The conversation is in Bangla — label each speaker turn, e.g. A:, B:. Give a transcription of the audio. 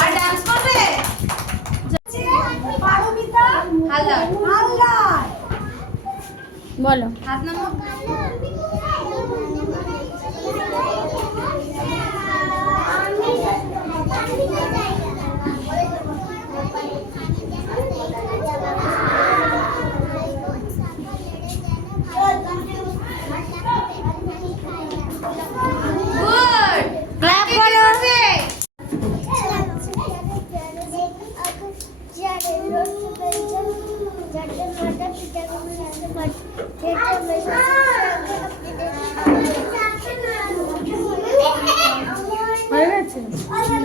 A: আর ডান্স করবে? পারমিতা
B: হালদার।
A: হালদার
B: বলো।
A: হাত নামো Listen.